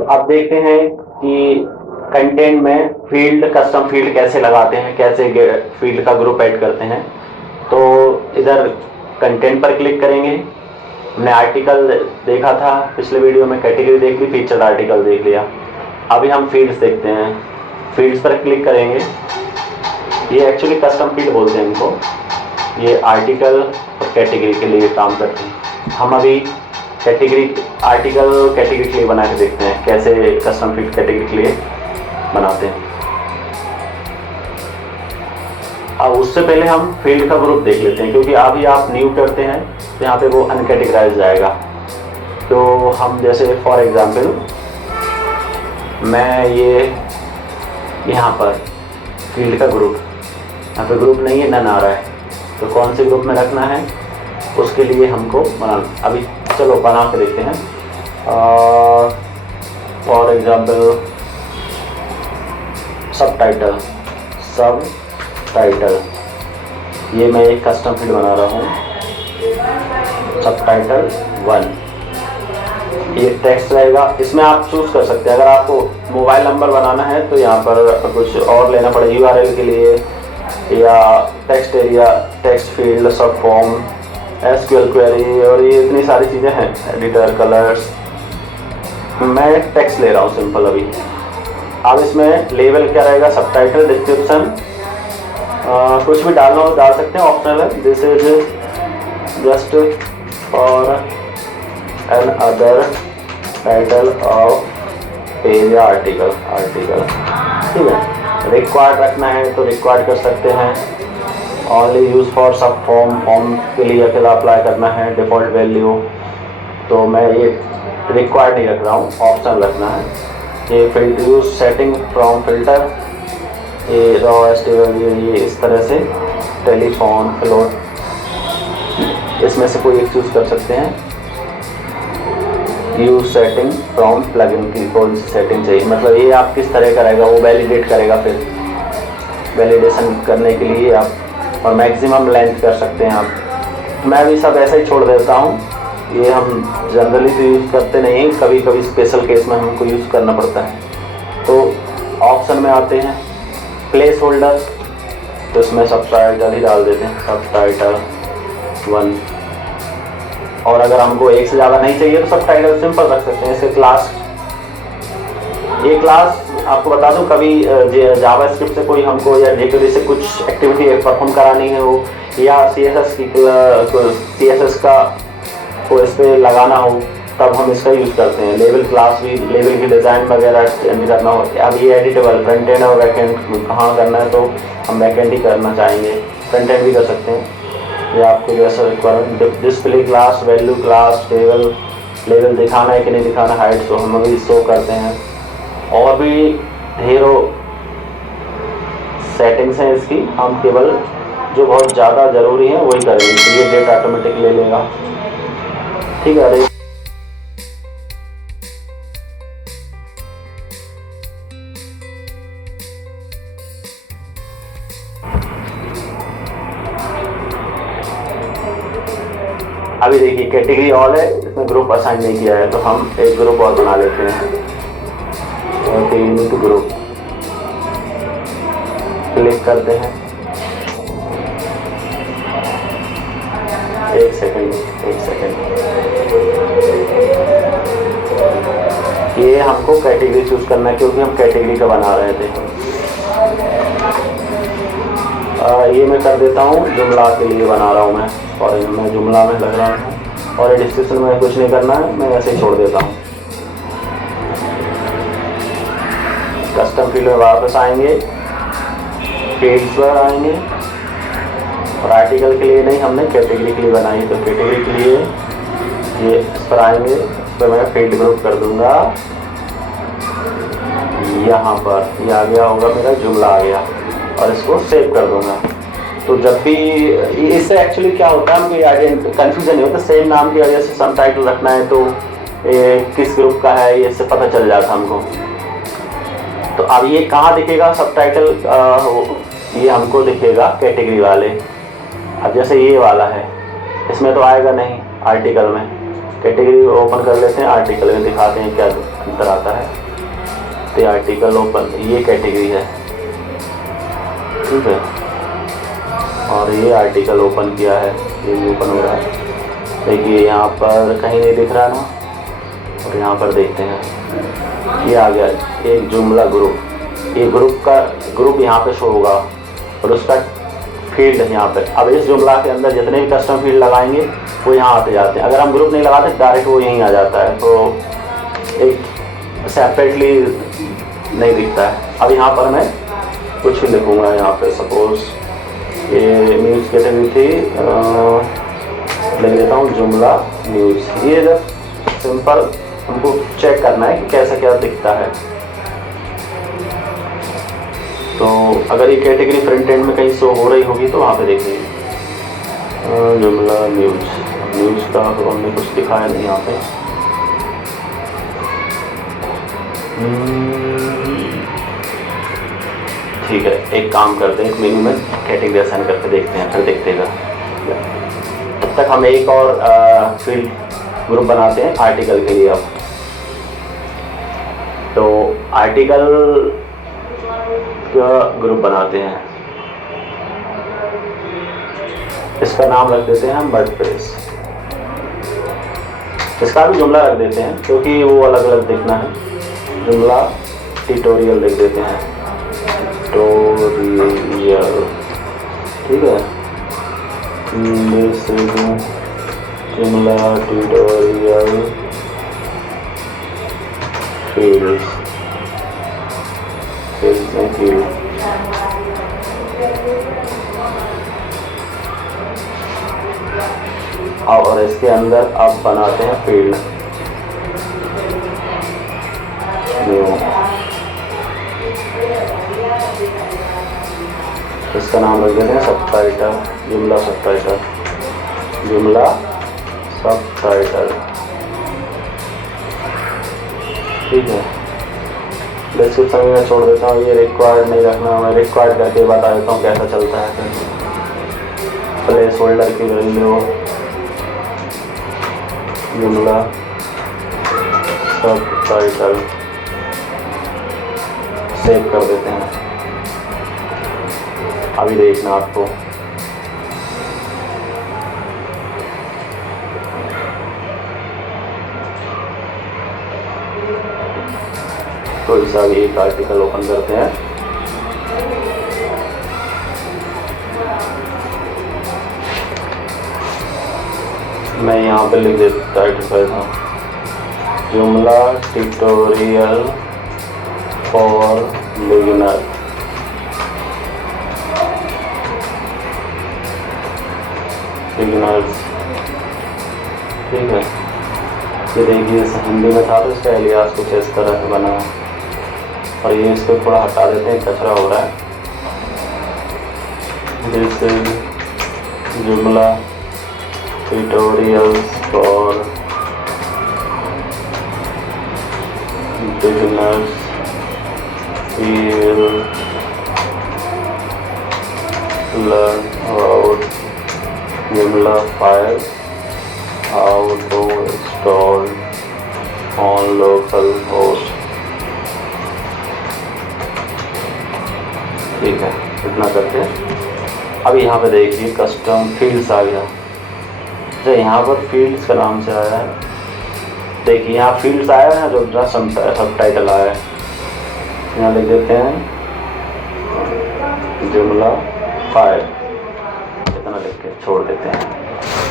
तो अब देखते हैं कि कंटेंट में फील्ड, कस्टम फील्ड कैसे लगाते हैं, कैसे फील्ड का ग्रुप ऐड करते हैं। तो इधर कंटेंट पर क्लिक करेंगे। हमने आर्टिकल देखा था पिछले वीडियो में, कैटेगरी देख ली, फीचर्ड आर्टिकल देख लिया। अभी हम फील्ड्स देखते हैं। फील्ड्स पर क्लिक करेंगे। ये एक्चुअली कस्टम फील्ड बोलते हैं इनको। ये आर्टिकल और कैटेगरी के लिए काम करते हैं। हम अभी कैटेगरी आर्टिकल कैटेगरी के लिए बना के देखते हैं कैसे कस्टम फील्ड कैटेगरी के लिए बनाते हैं। अब उससे पहले हम फील्ड का ग्रुप देख लेते हैं, क्योंकि अभी आप न्यू करते हैं तो यहाँ पे वो अनकैटेगराइज जाएगा। तो हम जैसे फॉर एग्जांपल मैं ये यहाँ पर फील्ड का ग्रुप, यहाँ पे ग्रुप नहीं है, नन आ रहा है, तो कौन से ग्रुप में रखना है उसके लिए हमको बनाना। अभी चलो बना के देखते हैं। फॉर एग्जांपल सब टाइटल, ये मैं एक कस्टम फील्ड बना रहा हूँ, सब टाइटल 1। ये टेक्स्ट रहेगा, इसमें आप चूज कर सकते हैं। अगर आपको मोबाइल नंबर बनाना है तो यहाँ पर कुछ और लेना पड़ेगा URL के लिए, या टेक्स्ट एरिया, टेक्स्ट फील्ड, सब फॉर्म, SQL क्वेरी, और ये इतनी सारी चीज़ें हैं, एडिटर, कलर्स। मैं टेक्स्ट ले रहा हूँ सिंपल अभी। अब इसमें लेवल क्या रहेगा, सब टाइटल, डिस्क्रिप्शन, कुछ भी डालना हो डाल सकते हैं, ऑप्शनल है। This is just for another title of page या आर्टिकल, ठीक है। रिक्वायर्ड रखना है तो रिक्वायर्ड कर सकते हैं। ओनली यूज फॉर सब फॉर्म के लिए अकेला अप्लाई करना है। डिफ़ॉल्ट वैल्यू तो मैं ये रिक्वायर्ड नहीं रख रहा हूँ, ऑप्शनल रखना है। ये filter use setting from filter, ये रॉ एसटीएल, ये इस तरह से टेलीफोन, फ्लोट, इसमें से कोई एक चूज कर सकते हैं। यूज सेटिंग फ्रॉम प्लगइन की कौन सी सेटिंग चाहिए, मतलब ये आप किस तरह करेगा, वो वैलिडेट करेगा। फिर वैलिडेशन करने के लिए आप और मैक्सिमम लेंथ कर सकते हैं आप। मैं भी सब ऐसे ही छोड़ देता हूँ, ये हम जनरली तो यूज़ करते नहीं, कभी कभी स्पेशल केस में हमको यूज़ करना पड़ता है। तो ऑप्शन में आते हैं प्लेस होल्डर, तो इसमें सब टाइटल ही डाल देते हैं, सब टाइटल 1। और अगर हमको एक से ज़्यादा नहीं चाहिए तो सब टाइटल सिंपल रख सकते हैं। जैसे क्लास, ये क्लास आपको बता दूं, कभी जावास्क्रिप्ट से कोई हमको या jQuery से कुछ एक्टिविटी परफॉर्म करानी है हो, या CSS का को इस पर लगाना हो, तब हम इसका यूज़ करते हैं। लेवल क्लास भी, लेवल की डिज़ाइन वगैरह चेंज करना हो। अब ये एडिटेबल फ्रंट एंड और बैक एंड कहाँ करना है, तो हम बैक एंड ही करना चाहेंगे, फ्रंट एंड भी कर सकते हैं। ये आपको जैसा requirement, display class, value class, table, level दिखाना है कि नहीं दिखाना, हाइट, तो हम भी शो करते हैं। और भी ढेरों सेटिंग्स हैं इसकी, हम केवल जो बहुत ज़्यादा ज़रूरी है वही करेंगे। तो ये डेट ऑटोमेटिक ले लेगा, ठीक है। अभी देखिए कैटेगरी ऑल है, इसमें ग्रुप असाइन नहीं किया है, तो हम एक ग्रुप और बना लेते हैं। ग्रुप क्लिक करते हैं। एक सेकंड, ये हमको कैटेगरी चूज करना है, क्योंकि हम कैटेगरी का बना रहे थे। ये मैं कर देता हूँ, जुमला के लिए बना रहा हूँ मैं, और मैं जुमला में लग रहा हूँ, और डिस्क्रिप्शन में कुछ नहीं करना है, मैं ऐसे ही छोड़ देता हूँ। कस्टम फील्ड में वापस आएंगे, फील्ड्स पर आएंगे, और आर्टिकल के लिए नहीं, हमने कैटेगरी के लिए बनाई, तो कैटेगरी के लिए ये इस पर आएंगे, इस पर मैं फील्ड ग्रुप कर दूंगा। यहाँ पर ये आ गया होगा, मेरा जुमला आ गया, और इसको सेव कर दूंगा। तो जब भी इससे एक्चुअली क्या होता है, हमको आइडिया कन्फ्यूजन नहीं होता। सेम नाम की वजह से सब टाइटल रखना है तो किस ग्रुप का है, ये इससे पता चल जाता हमको। तो अब ये कहाँ दिखेगा सब टाइटल, ये हमको दिखेगा कैटेगरी वाले। अब जैसे ये वाला है, इसमें तो आएगा नहीं, आर्टिकल में। कैटेगरी ओपन कर लेते हैं, आर्टिकल में दिखाते हैं क्या अंतर आता है। तो आर्टिकल ओपन, ये कैटेगरी है, ठीक है। और ये आर्टिकल ओपन किया है, ये भी ओपन हो रहा है। देखिए यहाँ पर कहीं नहीं दिख रहा ना, और यहाँ पर देखते हैं ये आ गया एक जुमला ग्रुप। ये ग्रुप यहाँ पे शो होगा और उसका फील्ड यहाँ पे। अब इस जुमला के अंदर जितने भी कस्टम फील्ड लगाएंगे वो यहाँ आते जाते हैं। अगर हम ग्रुप नहीं लगाते डायरेक्ट वो यहीं आ जाता है, तो एक सेपरेटली नहीं दिखता है। अब यहाँ पर मैं कुछ ही लिखूँगा, यहाँ पे सपोज ये न्यूज़ कैटेगरी थी, ले लेता हूँ जुमला न्यूज़। ये जब सिंपल हमको चेक करना है कि कैसा क्या दिखता है। तो अगर ये कैटेगरी फ्रंट एंड में कहीं शो हो रही होगी तो वहाँ पे देखिए जुमला न्यूज़ का तो हमने कुछ दिखाया नहीं यहाँ पे। ठीक है, एक काम करते हैं, मेनू में कैटेगरी असाइन करके देखते हैं, फिर देखते हैं। तब तक हम एक और फील्ड ग्रुप बनाते हैं आर्टिकल के लिए। अब तो आर्टिकल का ग्रुप बनाते हैं, इसका नाम रख देते हैं हम वर्डप्रेस। इसका भी जुमला रख देते हैं क्योंकि वो अलग अलग दिखना है। जुमला ट्यूटोरियल लिख देते हैं, ट्यूटोरियल, ठीक है। जुमला ट्यूटोरियल फील्ड और इसके अंदर अब बनाते हैं फील्ड। इसका नाम रख देते हैं सबटाइटल, जुमला सबटाइटल, जुमला सबटाइटल, ठीक है। डिस्क्रिप्शन में छोड़ देता हूँ, ये रिक्वायर्ड नहीं रखना, मैं रिक्वायर्ड करके बता देता हूँ कैसा चलता है। फिर प्लेस होल्डर की वैल्यू जुमला सबटाइटल सेव कर देते हैं। अभी देखना आपको कोई सा भी एक आर्टिकल ओपन करते हैं। मैं यहाँ पे लिख देता हूँ जुमला ट्यूटोरियल फॉर बिगिनर, बिगिनर्स, ठीक है। ये देखिए हिंदी में था तो इसका एलियास कुछ इस तरह से बना है, और ये इसको थोड़ा हटा देते हैं, कचरा हो रहा है। जैसे जुमला tutorial for beginners will learn about Joomla files, how to install on local host, ठीक है। इतना करके अब यहाँ पे देखिए कस्टम फील्ड्स आ गया। जो यहाँ पर फील्ड्स का नाम से आया है, देखिए यहाँ फील्ड्स आया है, जो सबटाइटल आया है। यहाँ लिख देते हैं जुमला फाइल, इतना लिख के छोड़ देते हैं।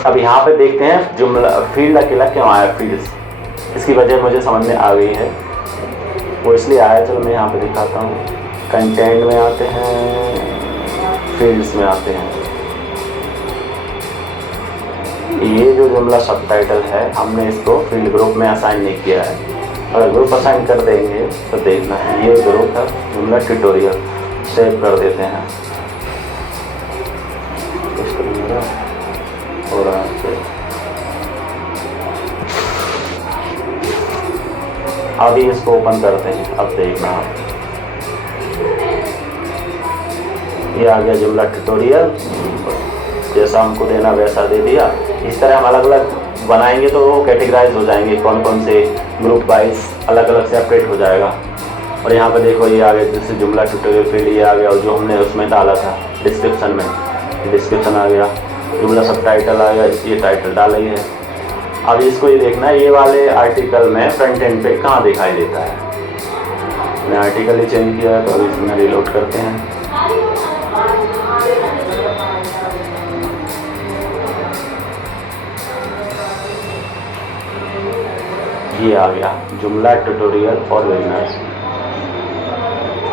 अब यहाँ पे देखते हैं जुमला फील्ड अकेला क्यों आया, फील्ड्स, इसकी वजह मुझे समझ में आ गई है। वो इसलिए आया, चलो मैं यहाँ पे दिखाता हूँ। कंटेंट में आते हैं, फील्ड्स में आते हैं। ये जो जुमला सबटाइटल है हमने इसको फील्ड ग्रुप में असाइन नहीं किया है। अगर ग्रुप असाइन कर देंगे तो देखना है ये ग्रुप है जुमला ट्यूटोरियल, सेव कर देते हैं। अभी इसको ओपन करते हैं, अब देखना ये आ गया जुमला ट्यूटोरियल, जैसा हमको देना वैसा दे दिया। इस तरह हम अलग अलग बनाएंगे तो वो कैटेगराइज हो जाएंगे, कौन कौन से ग्रुप वाइज अलग अलग सेपरेट हो जाएगा। और यहाँ पे देखो ये आ गया जैसे जुमला ट्यूटोरियल फील्ड ये आ गया, और जो हमने उसमें डाला था डिस्क्रिप्शन में, डिस्क्रिप्शन आ गया, जुमला सब टाइटल आ गया, ये टाइटल डाला ही है। अब इसको ये देखना है ये वाले आर्टिकल में फ्रंट एंड पे कहाँ दिखाई देता है। मैंने आर्टिकल ही चेंज किया है, तो अभी इसमें रिलोड करते हैं। ये आ गया जुमला ट्यूटोरियल फॉर बिगिनर्स।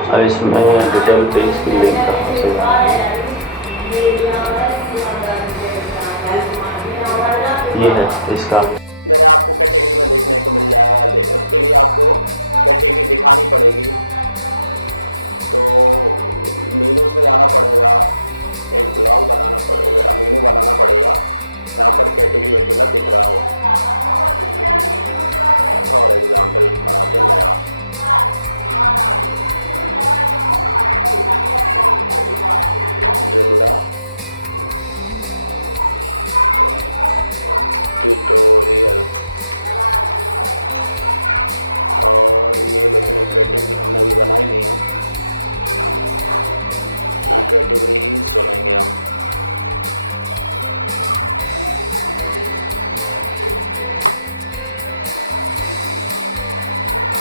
अब इसमें डिटेल पेज की लिंक से ये है इसका, अगर आपको कैटेगरी में देखने को मिल जाएगा, उसके लिए आपको कैटेगरी दिखानी पड़ेगी। तो मेनूज में जाना पड़ेगा, एक ब्लॉग बनाना पड़ेगा, मेनू बनाना पड़ेगा, यहाँ पर कैटेगरी अकेला दिख रहा हो। और एग्जाम्पल बनाते हैं नया, जुमला ट्यूटोरियल, और ये लेकिन एक कैटेगरी हमने अभी बनाई नहीं है, कैटेगरी ही चुनेंगे हम।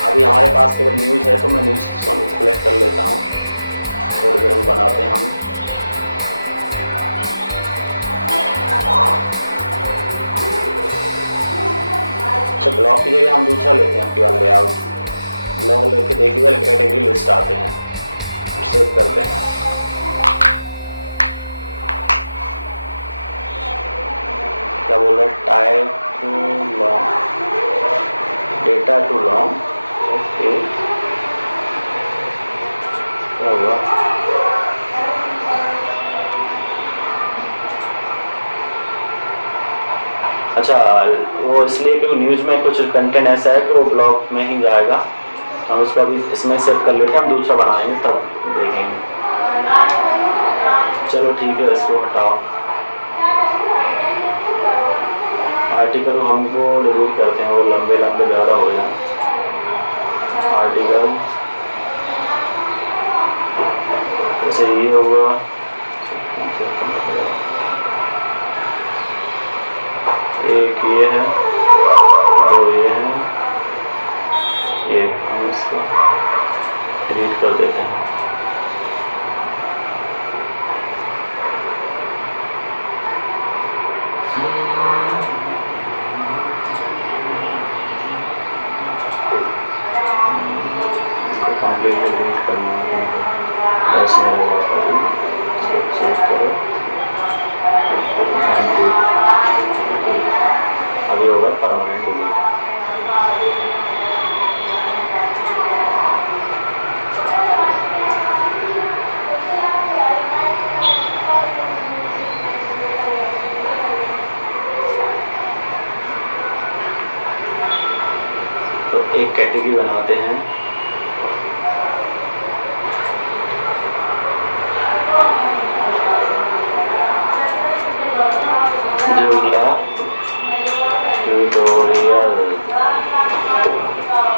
अभी हमारे पास केवल न्यूज़ है, तो मैं न्यूज़ सेलेक्ट कर लेता हूँ, थोड़ी देर में बनाते हैं हम। अच्छा, ब्लॉक की जगह हम दूसरा लेते हैं, आपकी बात लेआउट ब्लॉक लेके देख लीजिए, कैटेगरी लिस्ट आते हैं, सेव करते हैं। क्या बोल रहा है, type too long, data too long, okay क्या हुआ, अच्छा वो इसलिए क्योंकि न्यूज़ में कुछ कंटेंट ऐसा है कि वो ब्लॉग में ही जाएगा, हम उसको अभी इसमें सेव कर लेते हैं, हम दूसरा बनाएंगे तब देखेंगे। चलो ठीक है, इसको हटाओ, आर्टिकल हमको डिलीट करते हैं, वो लंबे लंबे ज़्यादा हो जाए। आर्टिकल जैसे ये होगा, एक ये है, दो ये है, एक हम इसको डिलीट कर देते हैं। कंप्लीटली डिलीट करना है, ऐसे करो, अभी होगा परमानेंट डिलीट। तो एक कैटेगरी बनाते हैं, जुमला ट्यूटोरियल,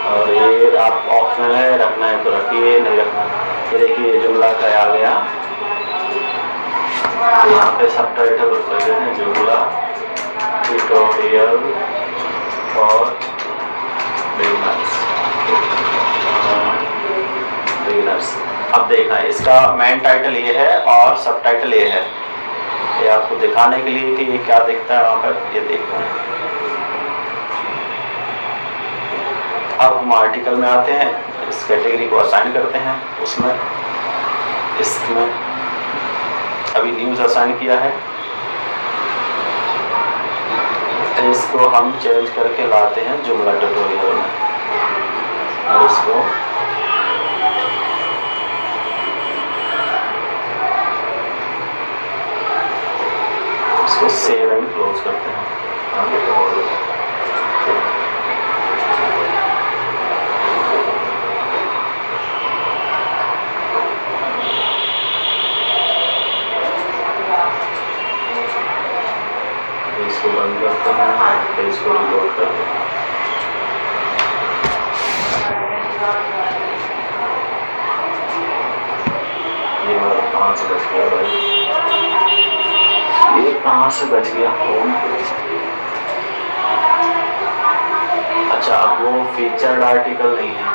और ये आप ऑप्शनल है, रखना है तो रखिए, नहीं रखना। ये देखिए जुमला का आ गया, यहाँ पे सब टाइटल लगे हैं, जुमला ट्यूटोरियल और बिगिनर्स। अब देखना है, इसका मेन टाइटल ये है और सब टाइटल ये है, ये आपको दिखाने के लिए कि ये क्या दिखता है वहाँ पर, ये देखना है। अब हम आर्टिकल में आते हैं, इस कैटेगरी को असाइन करते हैं, उसमें इसमें अभी न्यूज़ असाइन किया है, तो इसको हम चेंज करके लाते हैं जुमला ट्यूटोरियल में, और इसको सेव एंड क्लोज करते हैं। इसको बंद करते हैं, इसको रिलोड करते हैं। से बच गया भाई, ये कहाँ से बच गया होम पेज। अच्छा अब वो फीचर्ड आर्टिकल नहीं है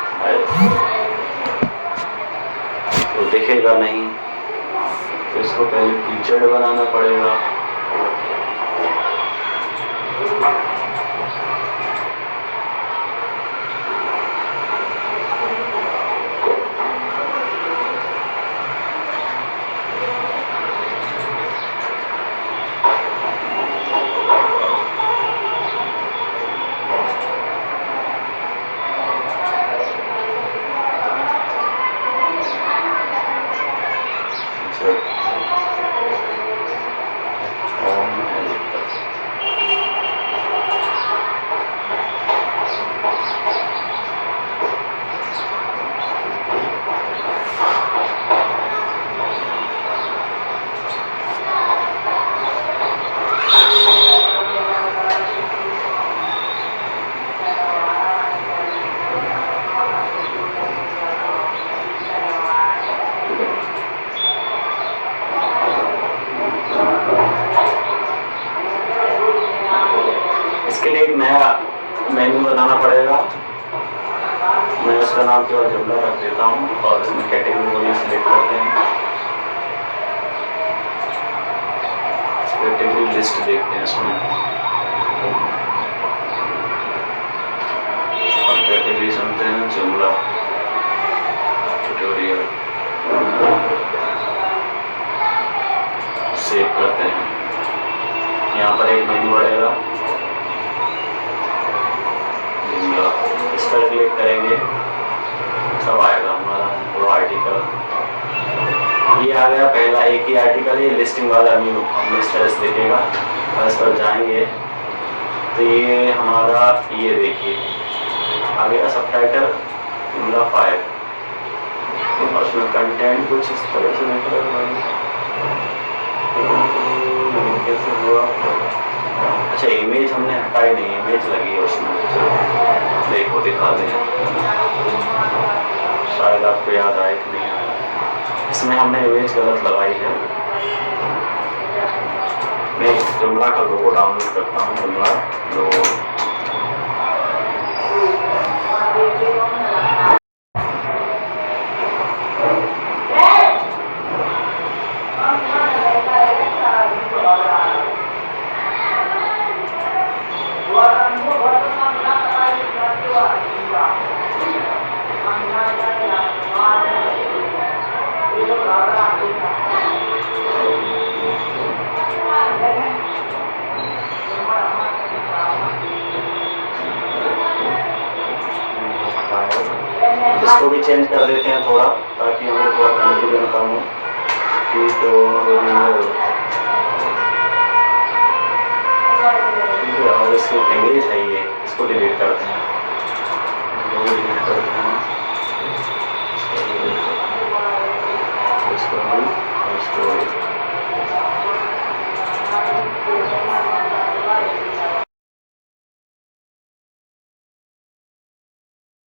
तो दिखेगा नहीं, तो इसको पहले फीचर्ड बनाना पड़ेगा। इसके लिए एक नया मेन्यू बनाना पड़ेगा। मैं उसका नाम केवल जुमला रख देता हूँ और इसमें कैटेगरी को सिलेक्ट करते हैं। कैटेगरी लिस्ट देखते हैं इसमें, और कैटेगरी सुनते हैं जुमला ट्यूटोरियल, सेव करते हैं। यहाँ पर एक मेन्यू बढ़ेगा जुमला, इस पर क्लिक करेंगे तब आएगा हमारा वो आर्टिकल। ये आ गया पहला एक ही आर्टिकल, ये लिस्टिंग वाला व्यू हमें इस तरह से दिखेगा। और इस पर जाएंगे तो ये हमारा ये देखिए आ गया सबटाइटल जुमला 5, और उसमें कंटेंट कुछ इस तरह से दिख रहा है। कैसे हुआ? अच्छा इमेज हमने हटाई नहीं, इमेज लगी है उसमें, देखो दिखा दें, शायद आपको याद आए कि नहीं आए। इसमें हमने इमेज गलत लगाई है। मैं जुमला का लोगो डाउनलोड करता हूँ, जुमला लोगो। इसको भी चेंज कर देते हैं थोड़ा, ताकि हमें थोड़ा कंफ्यूजन कम हो। और इसकी इमेज है ये, इसको डिलीट करते हैं, डिलीट करते हैं इसको, इसको